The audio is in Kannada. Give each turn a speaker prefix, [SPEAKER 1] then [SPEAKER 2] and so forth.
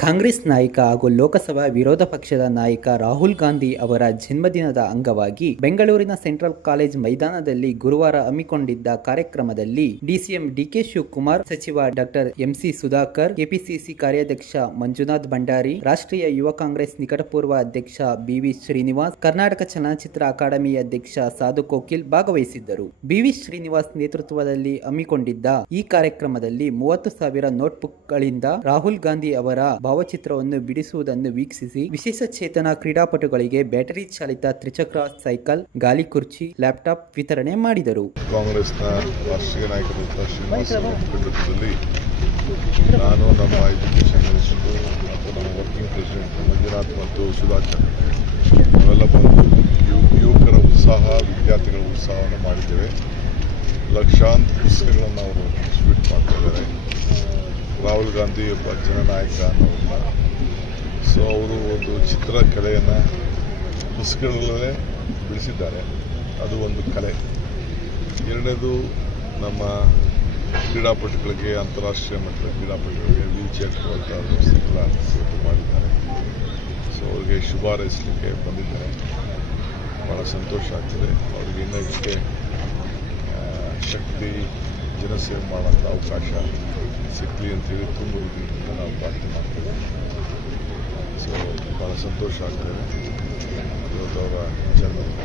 [SPEAKER 1] ಕಾಂಗ್ರೆಸ್ ನಾಯಕ ಹಾಗೂ ಲೋಕಸಭಾ ವಿರೋಧ ಪಕ್ಷದ ನಾಯಕ ರಾಹುಲ್ ಗಾಂಧಿ ಅವರ ಜನ್ಮದಿನದ ಅಂಗವಾಗಿ ಬೆಂಗಳೂರಿನ ಸೆಂಟ್ರಲ್ ಕಾಲೇಜ್ ಮೈದಾನದಲ್ಲಿ ಗುರುವಾರ ಹಮ್ಮಿಕೊಂಡಿದ್ದ ಕಾರ್ಯಕ್ರಮದಲ್ಲಿ ಡಿಸಿಎಂ ಡಿಕೆ ಶಿವಕುಮಾರ್, ಸಚಿವ ಡಾಕ್ಟರ್ ಎಂಸಿ ಸುಧಾಕರ್, ಕೆಪಿಸಿಸಿ ಕಾರ್ಯಾಧ್ಯಕ್ಷ ಮಂಜುನಾಥ್ ಭಂಡಾರಿ, ರಾಷ್ಟ್ರೀಯ ಯುವ ಕಾಂಗ್ರೆಸ್ ನಿಕಟಪೂರ್ವ ಅಧ್ಯಕ್ಷ ಬಿವಿ ಶ್ರೀನಿವಾಸ್, ಕರ್ನಾಟಕ ಚಲನಚಿತ್ರ ಅಕಾಡೆಮಿ ಅಧ್ಯಕ್ಷ ಸಾಧು ಕೋಕಿಲ್ ಭಾಗವಹಿಸಿದ್ದರು. ಬಿವಿ ಶ್ರೀನಿವಾಸ್ ನೇತೃತ್ವದಲ್ಲಿ ಹಮ್ಮಿಕೊಂಡಿದ್ದ ಈ ಕಾರ್ಯಕ್ರಮದಲ್ಲಿ ಮೂವತ್ತು ಸಾವಿರ ನೋಟ್ಬುಕ್ಗಳಿಂದ ರಾಹುಲ್ ಗಾಂಧಿ ಅವರ ಭಾವಚಿತ್ರವನ್ನು ಬಿಡಿಸುವುದನ್ನು ವೀಕ್ಷಿಸಿ. ವಿಶೇಷ ಚೇತನ ಕ್ರೀಡಾಪಟುಗಳಿಗೆ ಬ್ಯಾಟರಿ ಚಾಲಿತ ತ್ರಿಚಕ್ರ ಸೈಕಲ್ ಗಾಲಿ ಕುರ್ಚಿ ಲ್ಯಾಪ್ಟಾಪ್ ವಿತರಣೆ ಮಾಡಿದರು.
[SPEAKER 2] ಕಾಂಗ್ರೆಸ್ನ ರಾಷ್ಟ್ರೀಯ ಶ್ರೀನಿವಾಸ ನೇತೃತ್ವದಲ್ಲಿ ನಾನು ನಮ್ಮ ಎಜುಕೇಷನ್ ಮಿನಿಸ್ಟರು ಮತ್ತು ನಮ್ಮ ವರ್ಕಿಂಗ್ ಪ್ರೆಸಿಡೆಂಟ್ ಮಂಜುನಾಥ್ ಮತ್ತು ಸುಧಾಕರ್ ನಾವೆಲ್ಲ ಬಂದು ಯು ಯುವಕರ ಉತ್ಸಾಹ ವಿದ್ಯಾರ್ಥಿಗಳ ಉತ್ಸಾಹವನ್ನು ಮಾಡಿದ್ದೇವೆ. ಲಕ್ಷಾಂತರ ಪುಸ್ತಕಗಳನ್ನು ಅವರು ಡಿಸ್ಟ್ರಿಬ್ಯೂಟ್ ಮಾಡ್ತಾ ಇದ್ದಾರೆ. ರಾಹುಲ್ ಗಾಂಧಿ ಒಬ್ಬ ಜನನಾಯಕ ಅನ್ನೋಲ್ಲ ಸೊ ಅವರು ಒಂದು ಚಿತ್ರಕಲೆಯನ್ನು ಪುಸ್ತಕಗಳಲ್ಲೇ ಬಿಡಿಸಿದ್ದಾರೆ. ಅದು ಒಂದು ಕಲೆ. ಎರಡನೇದು ನಮ್ಮ ಕ್ರೀಡಾಪಟುಗಳಿಗೆ, ಅಂತಾರಾಷ್ಟ್ರೀಯ ಮಟ್ಟದ ಕ್ರೀಡಾಪಟುಗಳಿಗೆ ವೀಲ್ ಚೇರ್ ಕೂಡ ಇವತ್ತು ಮಾಡಿದ್ದಾರೆ. ಸೊ ಅವರಿಗೆ ಶುಭ ಹಾರೈಸಲಿಕ್ಕೆ ಬಂದಿದ್ದಾರೆ. ಭಾಳ ಸಂತೋಷ ಆಗ್ತದೆ. ಅವರಿಗೆ ಇನ್ನಷ್ಟೇ ಶಕ್ತಿ Tirasem Malata Ukasha, Sikli and do in our é market. So, Bala Santosh Agre, Dodora General.